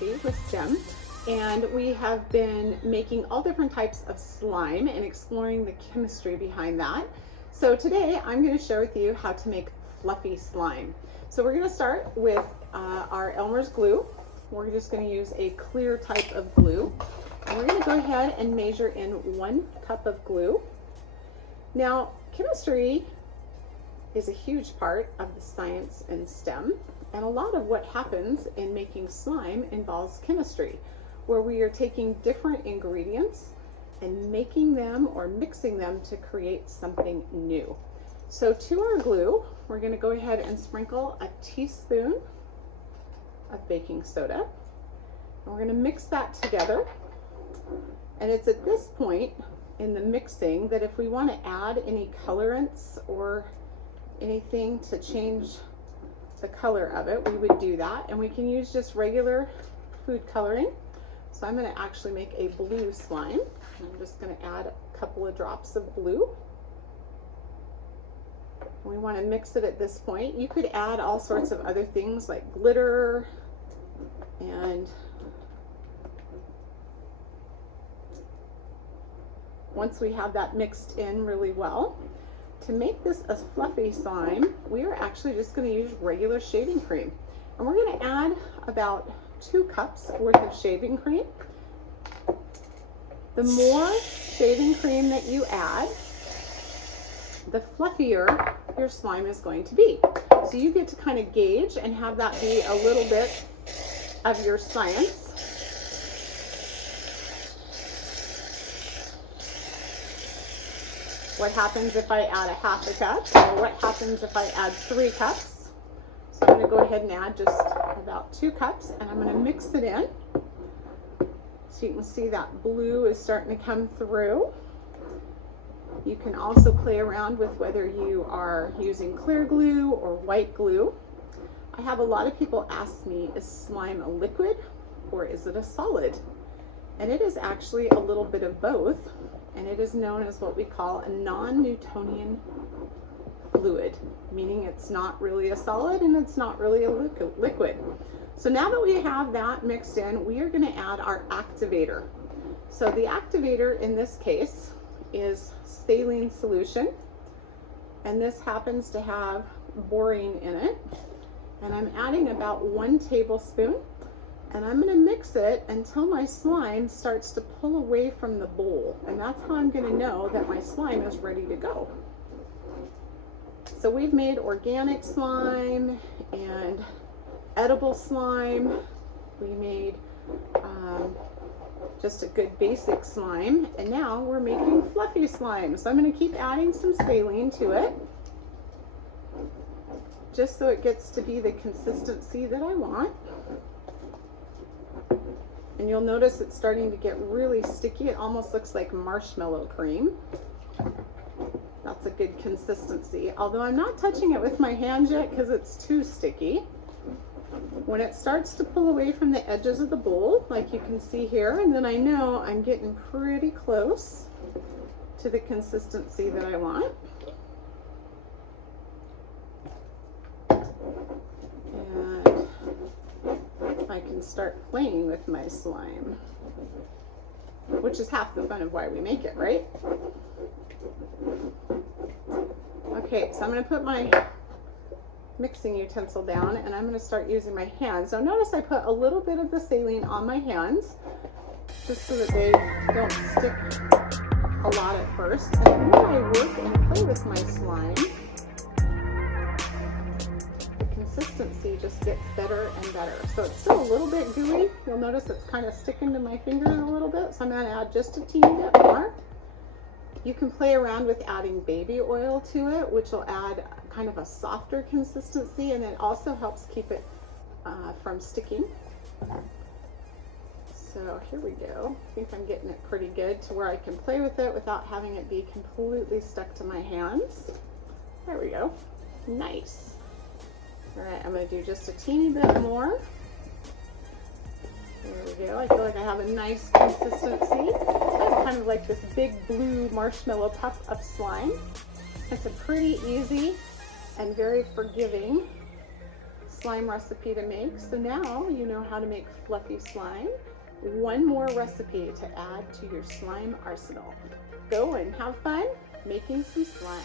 Buffy with STEM, and we have been making all different types of slime and exploring the chemistry behind that. So today I'm going to share with you how to make fluffy slime. So we're going to start with our Elmer's glue. We're just going to use a clear type of glue. And we're going to go ahead and measure in 1 cup of glue. Now, chemistry is a huge part of the science in STEM, and a lot of what happens in making slime involves chemistry, where we are taking different ingredients and making them or mixing them to create something new. So to our glue, we're going to go ahead and sprinkle a teaspoon of baking soda. And we're going to mix that together. And it's at this point in the mixing that if we want to add any colorants or anything to change the color of it, we would do that. And we can use just regular food coloring. So I'm going to actually make a blue slime. I'm just going to add a couple of drops of blue. We want to mix it at this point. You could add all sorts of other things like glitter, and once we have that mixed in really well, to make this a fluffy slime, we are actually just going to use regular shaving cream. And we're going to add about 2 cups worth of shaving cream. The more shaving cream that you add, the fluffier your slime is going to be. So you get to kind of gauge and have that be a little bit of your science. What happens if I add a 1/2 cup? Or what happens if I add 3 cups? So I'm going to go ahead and add just about 2 cups, and I'm going to mix it in. So you can see that blue is starting to come through. You can also play around with whether you are using clear glue or white glue. I have a lot of people ask me, is slime a liquid or is it a solid? And it is actually a little bit of both. And it is known as what we call a non-Newtonian fluid, meaning it's not really a solid and it's not really a liquid. So now that we have that mixed in, we are going to add our activator. So the activator in this case is saline solution, and this happens to have borine in it. And I'm adding about 1 tablespoon. And I'm going to mix it until my slime starts to pull away from the bowl. And that's how I'm going to know that my slime is ready to go. So we've made organic slime and edible slime. We made just a good basic slime. And now we're making fluffy slime. So I'm going to keep adding some saline to it, just so it gets to be the consistency that I want. And you'll notice it's starting to get really sticky. It almost looks like marshmallow cream. That's a good consistency. Although I'm not touching it with my hands yet because it's too sticky. When it starts to pull away from the edges of the bowl, like you can see here, and then I know I'm getting pretty close to the consistency that I want. I can start playing with my slime, which is half the fun of why we make it, right? Okay, so I'm going to put my mixing utensil down and I'm going to start using my hands. Now notice I put a little bit of the saline on my hands just so that they don't stick a lot at first. And the more I work and play with my slime, consistency just gets better and better. So it's still a little bit gooey. You'll notice it's kind of sticking to my fingers a little bit, so I'm going to add just a teeny bit more. You can play around with adding baby oil to it, which will add kind of a softer consistency, and it also helps keep it from sticking. So here we go. I think I'm getting it pretty good to where I can play with it without having it be completely stuck to my hands. There we go. Nice. All right, I'm going to do just a teeny bit more. There we go. I feel like I have a nice consistency. I kind of like this big blue marshmallow puff of slime. It's a pretty easy and very forgiving slime recipe to make. So now you know how to make fluffy slime. One more recipe to add to your slime arsenal. Go and have fun making some slime.